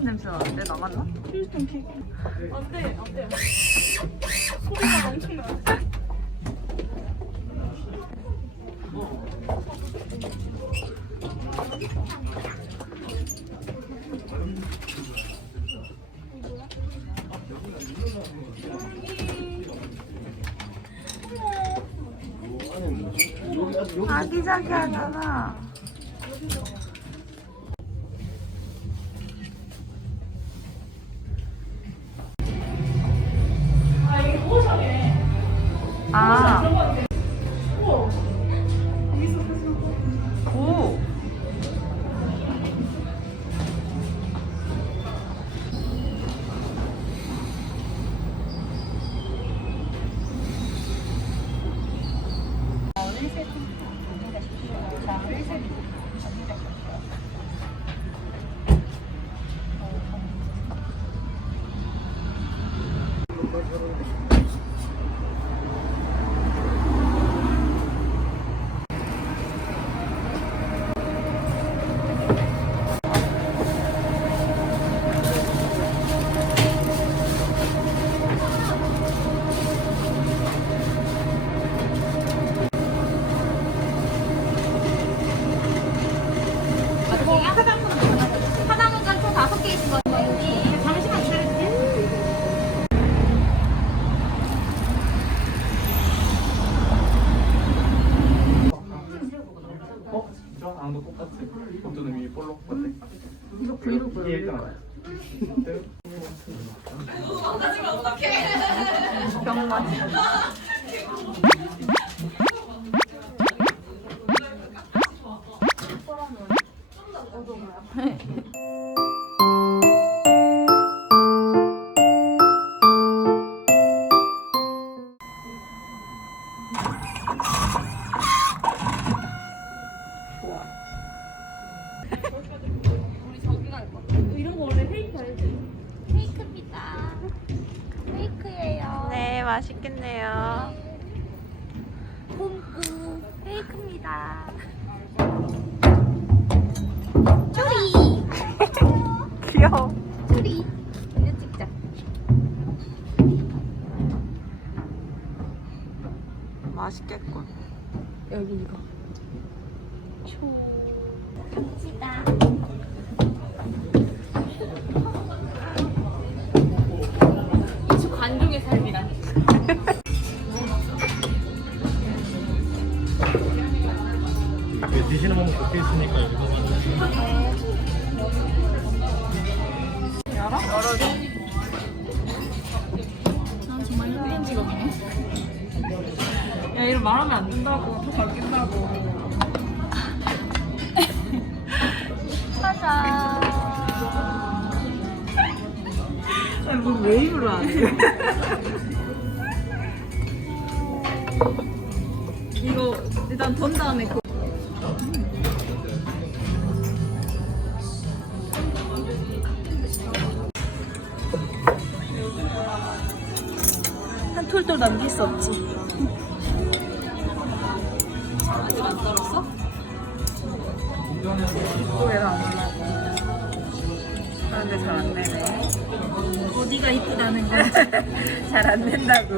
맛있는 냄새 나는데 나갔나? 아기자기하잖아. 아. 오. 하나문장 총 다섯 개 있는 거예요. 여기. 잠시만 기다려주세요. 어? 진짜? 나도 똑같아. 어떤 의미 볼록 같아. 이거 브이로그 이게 일단 병맛. 페이크입니다. 홈구 페이크입니다. 쪼리. 귀여워. 쪼리. 이거 찍자. 맛있겠군. 여기 이거. 초. 갑시다. 이주 관중의 삶이 드시는 방법 적혀 있으니까 여기서 열어줘. 난 정말 힘든 직업이네. 야, 이런 말하면 안 된다고. 더 바뀐다고. 짜잔. 아니, 뭐왜 입으로 안? 이거 일단 던 다음에 톨도 남길 수 없지. 아직 안 떨었어? 또 왜안 올라고? 그런데 잘 안 되네. 어디가 이쁘다는 거. 잘안 된다고.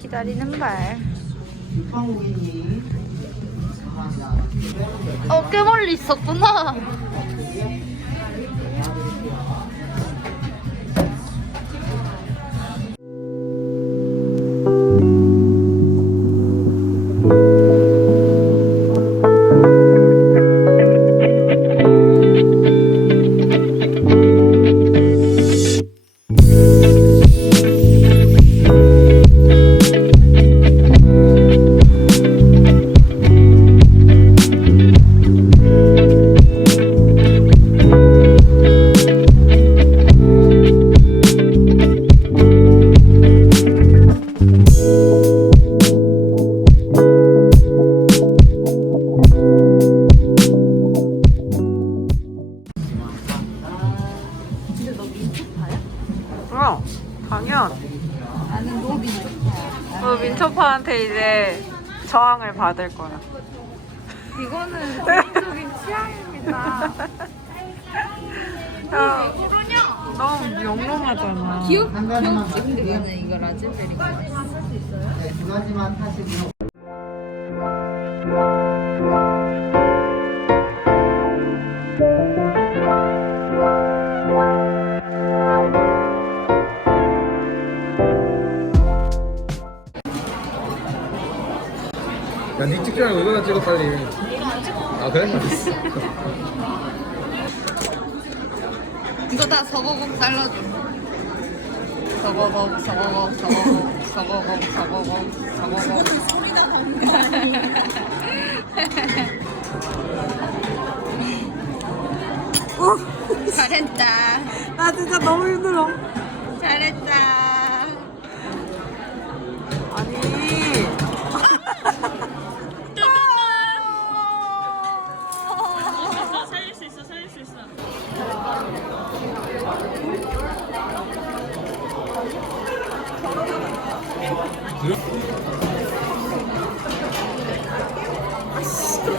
기다리는 발. 어, 꽤 멀리 있었구나. 초파. 너 민초파한테 이제 저항을 받을 거야. 이거는 개인적인 취향입니다. 야, 너무 영롱하잖아. 귀엽, 귀엽지? 근데 나는 이거 라즈베리 맛. 두 가지만 타시고 야, 니 찍지 말고 이거나 찍어 빨리. 아 그래? 이거 다 서거곡 잘라줘. 서거곡, 서거곡, 서거곡, 서거곡, 서거곡, 서거곡. 소리나 잘했다. 나 진짜 너무 힘들어. 잘했다.